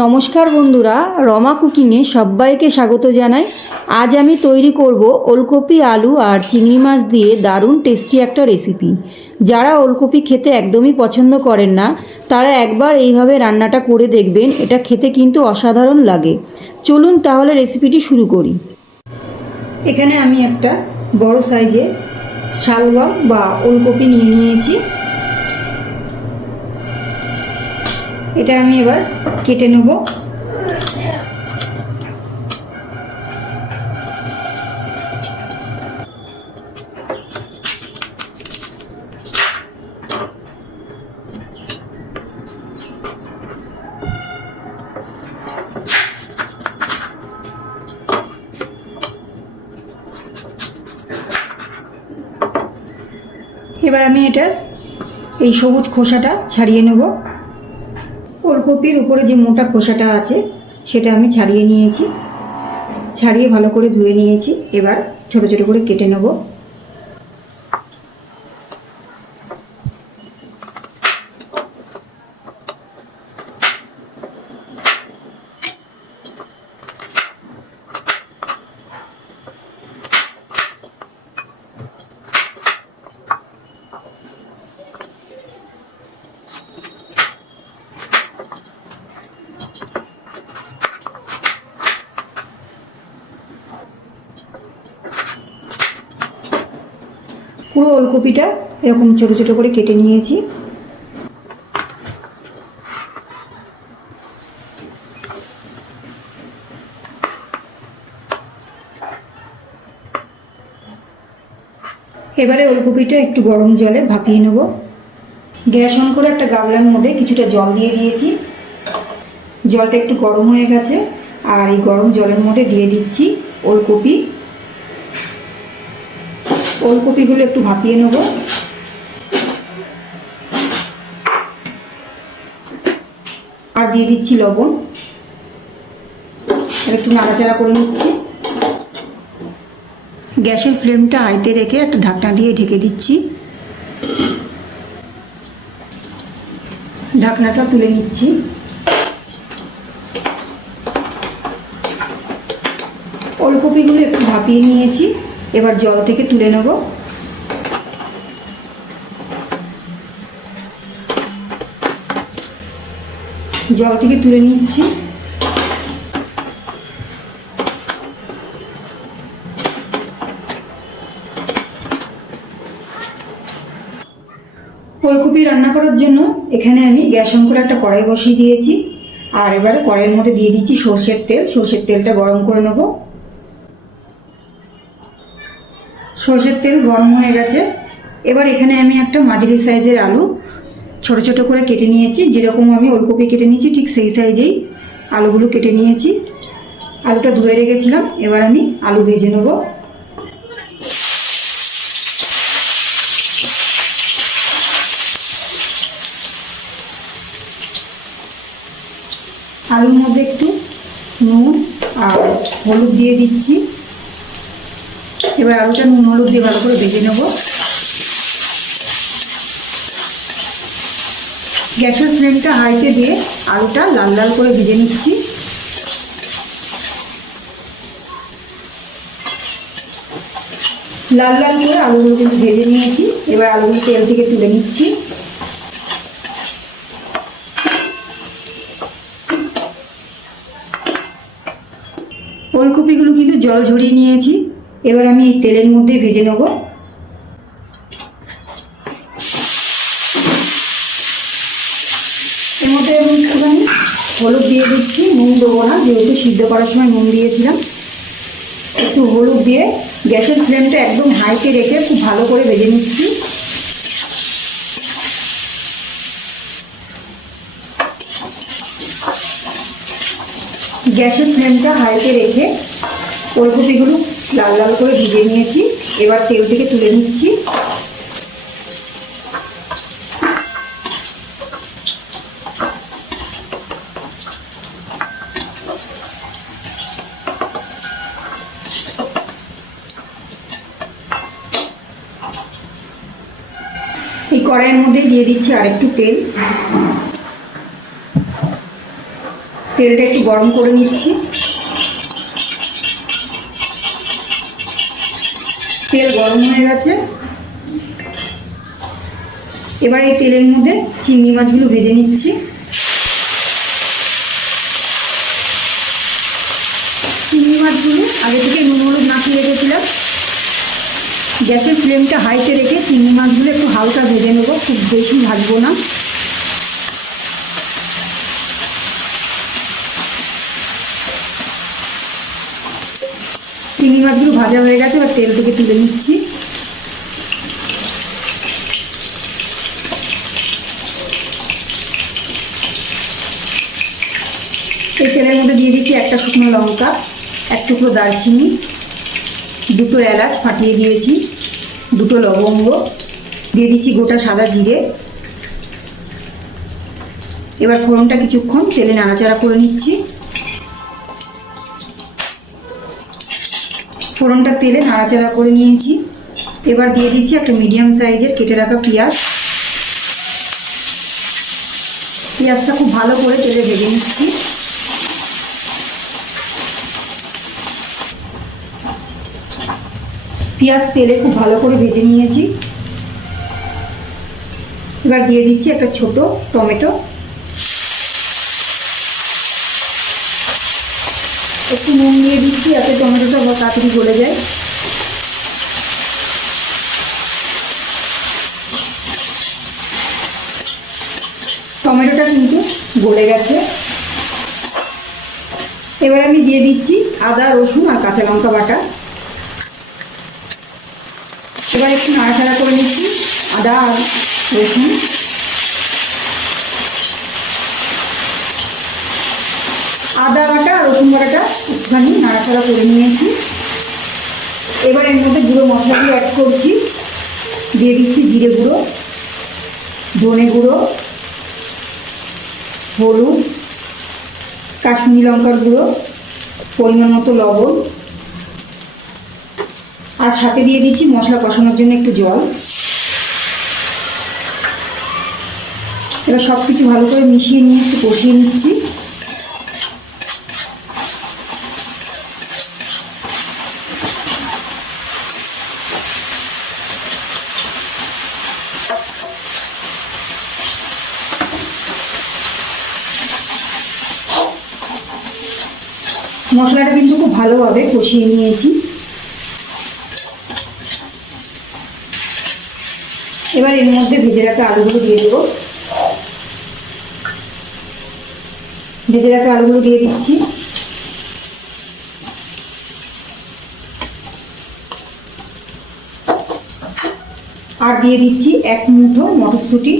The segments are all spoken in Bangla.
নমস্কার বন্ধুরা, রমা কুকিংয়ে সবাইকে স্বাগত জানাই। আজ আমি তৈরি করব ওলকপি, আলু আর চিংড়ি মাছ দিয়ে দারুণ টেস্টি একটা রেসিপি। যারা ওলকপি খেতে একদমই পছন্দ করেন না তারা একবার এইভাবে রান্নাটা করে দেখবেন, এটা খেতে কিন্তু অসাধারণ লাগে। চলুন তাহলে রেসিপিটি শুরু করি। এখানে আমি একটা বড় সাইজের শালগম বা ওলকপি নিয়ে নিয়েছি। এটা আমি এবার কেটে নেব। এবার আমি এটার এই সবুজ খোসাটা ছাড়িয়ে নেব। ওলকপির উপরে যে মোটা খোসাটা আছে সেটা আমি ছাড়িয়ে নিয়েছি, ছাড়িয়ে ভালো করে ধুয়ে নিয়েছি। এবার ছোট ছোট করে কেটে নেব। পুরো ওলকপিটা এরকম ছোট ছোট করে কেটে নিয়েছি। এবারে ওলকপিটা একটু গরম জলে ভাপিয়ে নেব। গ্যাস অন করে একটা গামলার মধ্যে কিছুটা জল দিয়ে দিয়েছি। জলটা একটু গরম হয়ে গেছে, আর এই গরম জলের মধ্যে দিয়ে দিচ্ছি ওলকপিগুলো একটু ভাপিয়ে নেব। আর দিয়ে দিচ্ছি লবণ। একটু নাড়াচাড়া করে নিচ্ছি। গ্যাসের ফ্লেমটা হাইতে রেখে একটা ঢাকনা দিয়ে ঢেকে দিচ্ছি। ঢাকনাটা তুলে নিচ্ছি। ওলকপিগুলো একটু ভাপিয়ে নিয়েছি, এবার জল থেকে তুলে নেব। জল থেকে তুলে নিচ্ছি। ওলকপি রান্না করার জন্য এখানে আমি গ্যাস অন করে একটা কড়াই বসিয়ে দিয়েছি। আর এবার কড়াইয়ের মধ্যে দিয়ে দিচ্ছি সর্ষের তেল। সর্ষের তেলটা গরম করে নেব। সর্ষের তেল গরম হয়ে গেছে। এবার এখানে আমি একটা মাঝারি সাইজের আলু ছোট ছোট করে কেটে নিয়েছি। যেরকম আমি ওলকপি কেটে নিয়েছি ঠিক সেই সাইজেই আলুগুলো কেটে নিয়েছি। আলুটা ধুয়ে রেখেছিলাম। এবার আমি আলু ভেজে নেব। আলুর মধ্যে একটু নুন আর হলুদ দিয়ে দিচ্ছি। এবার আলুটা নুন হলুদ দিয়ে ভালো করে ভেজে নেব। গ্যাসের ফ্লেমটা হাইতে দিয়ে আলুটা লাল লাল করে ভেজে নিচ্ছি। লাল লাল করে আলুগুলো কিন্তু ভেজে নিয়েছি। এবার আলুগুলো তেল থেকে তুলে নিচ্ছি। ওলকপিগুলো কিন্তু জল ঝরিয়ে নিয়েছি। এবার আমি এই তেলের মধ্যে ভেজে নেব। এর মধ্যে আমি একটুখানি হলুদ দিয়ে দিচ্ছি। নুন দেবো না, যেহেতু সিদ্ধ করার সময় নুন দিয়েছিলাম। একটু হলুদ দিয়ে গ্যাসের ফ্লেমটা একদম হাইতে রেখে খুব ভালো করে ভেজে নিচ্ছি। গ্যাসের ফ্লেমটা হাইতে রেখে ওলকপিগুলো লাল লাল করে ভেজে নিয়েছি। এবার তেল থেকে তুলে নিচ্ছি। এই কড়াইয়ের মধ্যে দিয়ে দিচ্ছি আরেকটু তেল। তেলটা একটু গরম করে নিচ্ছি। তেল গরম হয়ে গেছে। এবার এই তেলের মধ্যে চিংড়ি মাছগুলো ভেজে নিচ্ছি। চিংড়ি মাছগুলো আগে থেকে নুন হলুদ মাখিয়ে রেখেছিলাম। গ্যাসের ফ্লেমটা হাইতে রেখে চিংড়ি মাছগুলো একটু হালকা ভেজে নেব, খুব বেশি ভাজবো না। চিংড়ি মাছগুলো ভাজা হয়ে গেছে, এবার তেল থেকে তুলে নিচ্ছি। এই তেলের মধ্যে দিয়ে দিচ্ছি একটা শুকনো লঙ্কা, এক টুকরো দারচিনি, দুটো এলাচ ফাটিয়ে দিয়েছি, দুটো লবঙ্গ, দিয়ে দিচ্ছি গোটা সাদা জিরে। এবার ফোড়নটা কিছুক্ষণ তেলে নাড়াচাড়া করে নিচ্ছি। ফোড়নটা তেলে নাড়াচাড়া করে নিয়েছি। এবার দিয়ে দিচ্ছি একটা মিডিয়াম সাইজের কেটে রাখা পেঁয়াজ। পেঁয়াজটা খুব ভালো করে তেলে ভেজে নিচ্ছি। পেঁয়াজ তেলে খুব ভালো করে ভেজে নিয়েছি। এবার দিয়ে দিচ্ছি একটা ছোট টমেটো, একটু নুন দিয়ে দিচ্ছি যাতে টমেটোটা তাড়াতাড়ি গলে যায়। টমেটোটা কিন্তু গলে গেছে। এবার আমি দিয়ে দিচ্ছি আদা রসুন আর কাঁচা লঙ্কা বাটা। এবার একটু নাড়াচাড়া করে নিচ্ছি আদা আর রসুন। আদা বাটা আর রসুন বাটাটা একটুখানি নাড়াচাড়া করে নিয়েছি। এবার এর মধ্যে গুঁড়ো মশলাগুলো অ্যাড করছি। দিয়ে দিচ্ছি জিরে গুঁড়ো, ধনে গুঁড়ো, হলুদ, কাশ্মীরি লঙ্কার গুঁড়ো, পরিমাণ মতো লবণ, আর সাথে দিয়ে দিচ্ছি মশলা কষানোর জন্য একটু জল। এবার সব কিছু ভালো করে মিশিয়ে নিয়ে একটু কষিয়ে নিচ্ছি। মশলাটা কিন্তু খুব ভালোভাবে কষিয়ে নিয়েছি। এবার এর মধ্যে ভেজে রাখা আলুগুলো দিয়ে দেবো। ভেজে রাখা আলুগুলো দিয়ে দিচ্ছি। আর দিয়ে দিচ্ছি এক মুঠো মটরশুঁটি।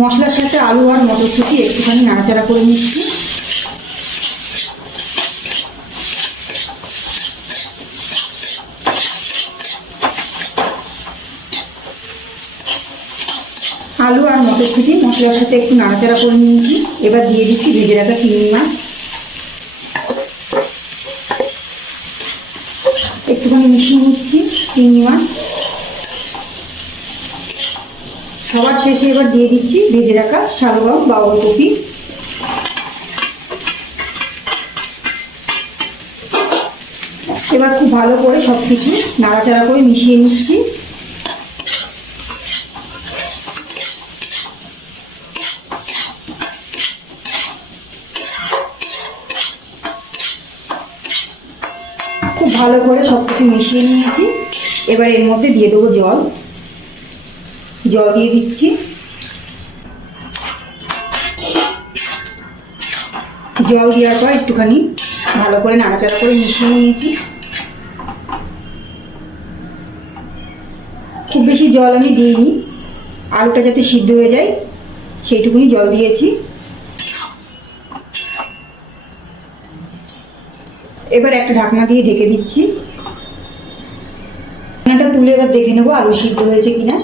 মশলার সাথে আলু আর মটরশুঁটি একটুখানি নাড়াচাড়া করে নিচ্ছি। আলু আর মটরশুঁটি মশলার সাথে একটু নাড়াচাড়া করে নিয়েছি। এবার দিয়ে দিচ্ছি ভেজে রাখা চিংড়ি মাছ। একটুখানি মিশিয়ে নিচ্ছি চিংড়ি মাছ। সবার শেষে এবার দিয়ে দিচ্ছি ভেজে রাখা শালগম বা ওলকপি। এবার খুব ভালো করে সব কিছু নাড়াচাড়া করে মিশিয়ে নিচ্ছি। খুব ভালো করে সব কিছু মিশিয়ে নিয়েছি। এবার এর মধ্যে দিয়ে দেবো জল। জল দিয়ে দিচ্ছি। জল দেওয়ার পর একটুখানি ভালো করে নাড়াচাড়া করে মিশিয়ে নিয়েছি। খুব বেশি জল আমি দিইনি, আলুটা যাতে সিদ্ধ হয়ে যায় সেইটুকুনি জল দিয়েছি। এবার একটা ঢাকনা দিয়ে ঢেকে দিচ্ছি। ঢাকনাটা তুলে এবার দেখে নেবো আলু সিদ্ধ হয়েছে কিনা।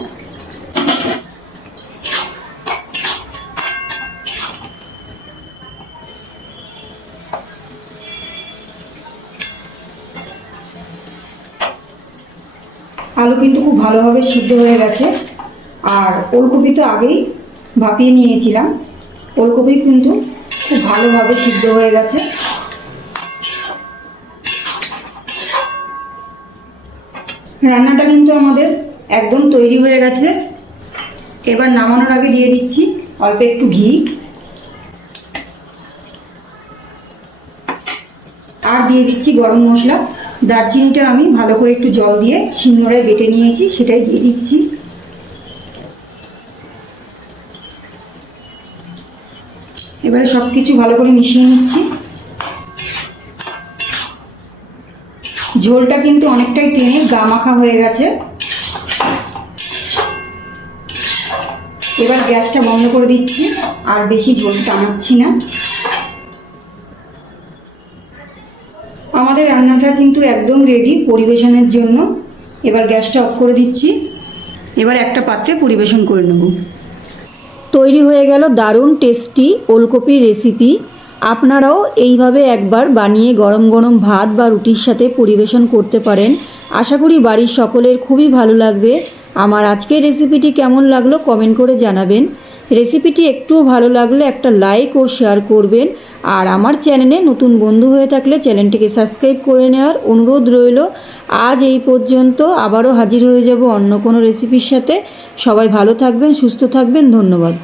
আলু কিন্তু খুব ভালোভাবে সিদ্ধ হয়ে গেছে। আর ওলকপি তো আগেই ভাপিয়ে নিয়েছিলাম। ওলকপি কিন্তু খুব ভালোভাবে সিদ্ধ হয়ে গেছে। রান্নাটা কিন্তু আমাদের একদম তৈরি হয়ে গেছে। এবার নামানোর আগে দিয়ে দিচ্ছি অল্প একটু ঘি, আর দিয়ে দিচ্ছি গরম মশলা। দারচিনিটা আমি ভালো করে একটু জল দিয়ে শিলনোড়ায় বেটে নিয়েছি, সেটাই দিয়ে দিচ্ছি। এবারে সব কিছু ভালো করে মিশিয়ে নিচ্ছি। ঝোলটা কিন্তু অনেকটাই টেনে গা মাখা হয়ে গেছে। এবার গ্যাসটা বন্ধ করে দিচ্ছি, আর বেশি ঝোল টানাচ্ছি না। আমাদের রান্নাটা কিন্তু একদম রেডি পরিবেশনের জন্য। এবার গ্যাসটা অফ করে দিচ্ছি। এবার একটা পাত্রে পরিবেশন করে নেব। তৈরি হয়ে গেল দারুণ টেস্টি ওলকপি রেসিপি। আপনারাও এইভাবে একবার বানিয়ে গরম গরম ভাত বা রুটির সাথে পরিবেশন করতে পারেন। আশা করি বাড়ির সকলের খুবই ভালো লাগবে। আমার আজকের রেসিপিটি কেমন লাগলো কমেন্ট করে জানাবেন। রেসিপিটি একটুও ভালো লাগলে একটা লাইক ও শেয়ার করবেন। আর আমার চ্যানেলে নতুন বন্ধু হয়ে থাকলে চ্যানেলটিকে সাবস্ক্রাইব করে নেওয়ার অনুরোধ রইল। আজ এই পর্যন্ত, আবারও হাজির হয়ে যাব অন্য কোনো রেসিপির সাথে। সবাই ভালো থাকবেন, সুস্থ থাকবেন, ধন্যবাদ।